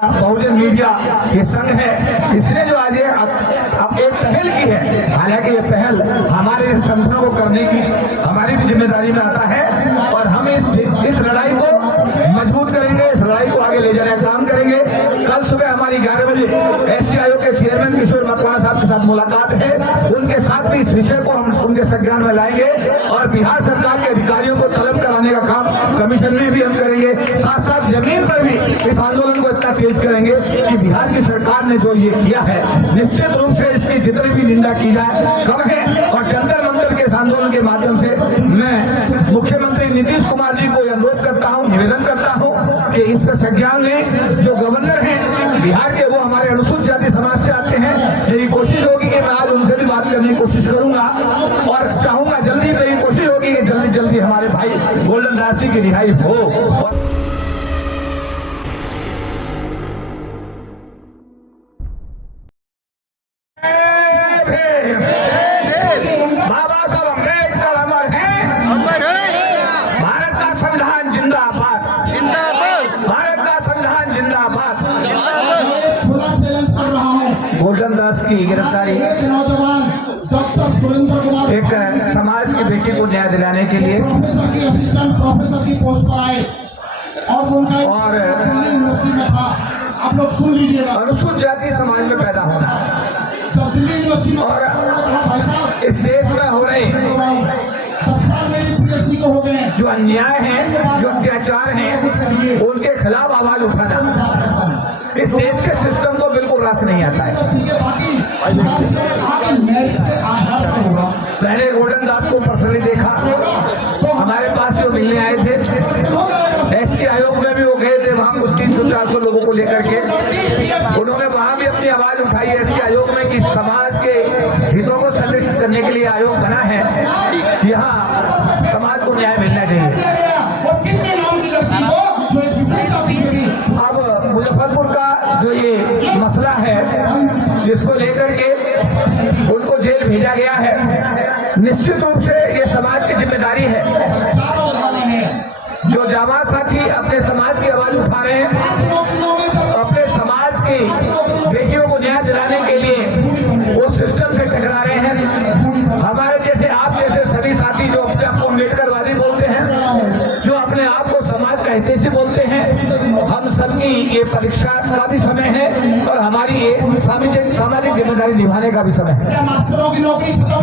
बहुजन media ये संघ है, इसने जो आज अब एक पहल की है। हालांकि ये पहल हमारे संगठनों को करने की हमारी भी जिम्मेदारी में आता है और हम इस लड़ाई को मजबूत करेंगे, इस लड़ाई को आगे ले जाने का काम करेंगे। कल सुबह हमारी 11 बजे एससी आयोग के चेयरमैन किशोर मकवाना साहब के साथ मुलाकात है। उनके साथ भी इस विषय को हम उनके संज्ञान में लाएंगे और बिहार सरकार के अधिकारियों को तलब कराने का काम कमीशन में भी हम करेंगे। साथ साथ जमीन पर भी इस आंदोलन को इतना तेज करेंगे कि बिहार की सरकार ने जो ये किया है निश्चित रूप से इसकी जितनी भी निंदा की जाए कम है। और जंतर मंतर के इस आंदोलन के माध्यम से मैं मुख्यमंत्री नीतीश कुमार जी को अनुरोध करता हूँ, निवेदन करता हूँ कि इस पर संज्ञान लें। जो गवर्नर हैं बिहार के वो हमारे अनुसूचित जाति समाज से आते हैं। मेरी कोशिश होगी कि मैं आज उनसे भी बात करने की कोशिश करूंगा और चाहूंगा जल्दी मेरी कोशिश होगी कि जल्दी जल्दी हमारे भाई गोल्डन दास जी की रिहाई हो। बाबा साहब अम्बेडकर अमर हैं, अमर है। भारत का संविधान जिंदाबाद, जिंदाबाद। भारत का संविधान जिंदाबाद, जिंदाबाद। चैलेंज कर रहा हूँ गोल्डन दास की गिरफ्तारी नौजवान डॉक्टर सुरेंद्र कुमार एक समाज की बेटी को न्याय दिलाने के लिए प्रोफेसर की असिस्टेंट प्रोफेसर की पोस्ट पर आए और उनका यूनिवर्सिटी में था। आप लोग सुन लीजिएगा, अनुसूचित जाति समाज में पैदा होना जब दिल्ली यूनिवर्सिटी में और भाई साहब इस देश में हो रहे 10 साल मेरी पीएचडी को हो गए। जो अन्याय है, जो अत्याचार है, उनके खिलाफ आवाज उठाना इस देश के सिस्टम को बिल्कुल रास नहीं आता है। मैंने गोल्डन दास को पर्सनली देखा, हमारे पास जो मिलने आए थे एससी आयोग में भी वो गए थे, वहां कुछ 300-400 लोगों को लेकर के उन्होंने वहां भी अपनी आवाज उठाई एससी आयोग में कि समाज के हितों को संरक्षित करने के लिए आयोग बना है, यहाँ समाज को न्याय मिलना चाहिए। अब मुजफ्फरपुर का जो ये मसला है जिसको लेकर के उनको जेल भेजा गया है, निश्चित रूप से ये समाज की जिम्मेदारी है। जो जाबाज साथी अपने समाज की आवाज उठा रहे हैं, अपने समाज की बेटियों को न्याय दिलाने के लिए वो सिस्टम से टकरा रहे हैं। हमारे जैसे आप जैसे सभी साथी जो अपने आप को अम्बेडकरवादी बोलते हैं, जो अपने आप को समाज का हितैषी बोलते हैं, हम सबकी ये परीक्षा का भी समय है और हमारी ये सामाजिक जिम्मेदारी निभाने का भी समय है।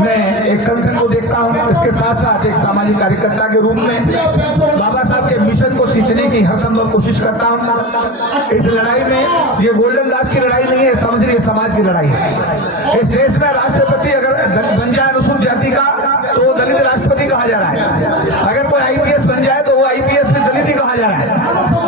मैं एक संगठन को देखता हूँ, इसके साथ साथ एक सामाजिक कार्यकर्ता के रूप में बाबा साहब के मिशन को सींचने की हर संभव कोशिश करता हूँ। इस लड़ाई में ये गोल्डन दास की लड़ाई नहीं है, समझिए समाज की लड़ाई है। इस देश में राष्ट्रपति अगर बन जाए अनुसूचित जाति का तो दलित राष्ट्रपति कहा जा रहा है। अगर कोई आईपीएस बन जाए तो वो आईपीएस में दलित ही कहा जा रहा है।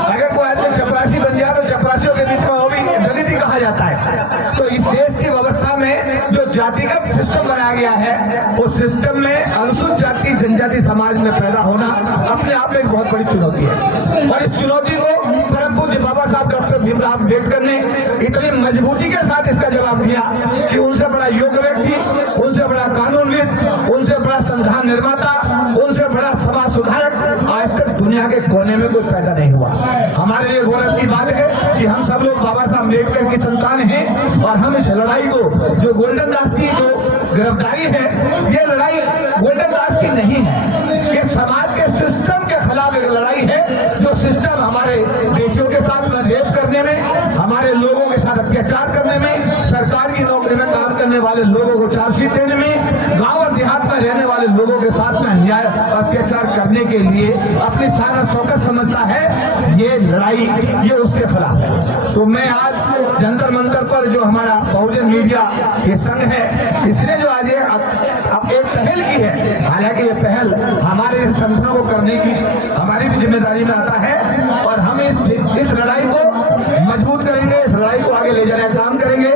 अगर कोई आदमी चपरासी बन जाए तो चपरासियों के बीच में वो भी दलित ही कहा जाता है। तो इस देश की व्यवस्था में जो जातिगत सिस्टम बनाया गया है, उस सिस्टम में अनुसूचित जाति जनजाति समाज में पैदा होना अपने आप में एक बहुत बड़ी चुनौती है। और इस चुनौती को परम पूज्य बाबा साहब डॉक्टर भीमराव अम्बेडकर ने इतनी मजबूती के साथ इसका जवाब दिया कि उनसे बड़ा योग्य व्यक्ति, उनसे बड़ा कानूनविद, उनसे बड़ा संविधान निर्माता, उनसे बड़ा समाज सुधारक आज तक दुनिया के कोने में कोई पैदा नहीं हुआ। हमारे लिए गौरव की बात है कि हम सब लोग बाबा साहब अम्बेडकर की संतान हैं और हम इस लड़ाई को जो गोल्डन दास की जो गिरफ्तारी है, ये लड़ाई गोल्डन दास की नहीं है, ये समाज के सिस्टम के खिलाफ एक लड़ाई है। जो सिस्टम हमारे बेटियों के साथ रेप करने में, हमारे लोगों के साथ अत्याचार करने में, सरकार की नौकरी में काम करने वाले लोगों को चार्जशीट देने में, गांव और देहात में रहने वाले लोगों के साथ में अन्याय अत्याचार करने के लिए अपनी सारा शौकत समझता है, ये लड़ाई ये उसके खिलाफ है। तो मैं आज जंतर मंतर पर जो हमारा बहुजन मीडिया ये संघ है, इसने जो आज अब एक पहल की है। हालांकि ये पहल हमारे संगठनों को करने की हमारी भी जिम्मेदारी में आता है और हम इस लड़ाई को मजबूत करेंगे, इस लड़ाई को आगे ले जाने का काम करेंगे।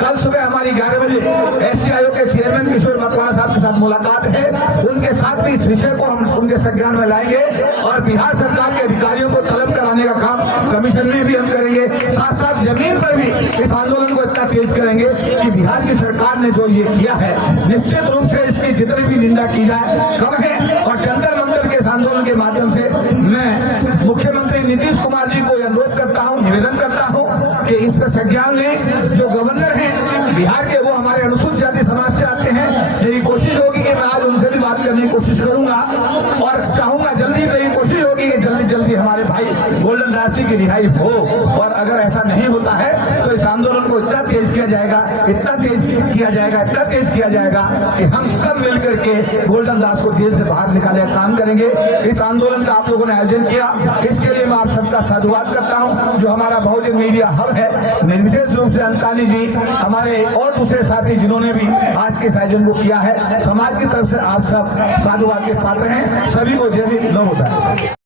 कल सुबह हमारी 11 बजे एससी आयोग के चेयरमैन किशोर मकवाना साहब के साथ मुलाकात है। उनके साथ भी इस विषय को हम उनके संज्ञान में लाएंगे और बिहार सरकार के अधिकारियों को तलब कराने का काम कमीशन में भी हम करेंगे। साथ साथ जमीन पर भी इस आंदोलन को इतना तेज करेंगे कि बिहार की सरकार ने जो ये किया है निश्चित रूप से इसकी जितनी भी निंदा की जाए कम है। और जंतर मंतर के इस आंदोलन के माध्यम से मैं मुख्यमंत्री नीतीश कुमार जी को अनुरोध करता हूँ, निवेदन करता हूँ कि इस पर संज्ञान लें। जो गवर्नर हैं बिहार के, वो हमारे अनुसूचित जाति समाज से आते हैं। मेरी कोशिश होगी कि मैं आज उनसे भी बात करने की कोशिश करूंगा और चाहूंगा, जल्दी मेरी कोशिश होगी कि जल्दी जल्दी हमारे भाई गोल्डन दास जी की रिहाई हो। और अगर ऐसा नहीं होता है तो इस आंदोलन को इतना तेज किया जाएगा, इतना तेज किया जाएगा, इतना तेज किया जाएगा कि हम सब मिलकर के गोल्डन दास को जेल से बाहर निकालने का काम करेंगे। इस आंदोलन का आप लोगों ने आयोजन किया, इसके लिए मैं आप सबका साधुवाद करता हूं। जो हमारा बहुजन मीडिया हब है, विशेष रूप से अंतानी जी, हमारे और दूसरे साथी जिन्होंने भी आज के इस आयोजन को किया है, समाज की तरफ से आप सब साधुवाद के पात्र हैं। सभी को जय हिंद, नमो बुद्धाय।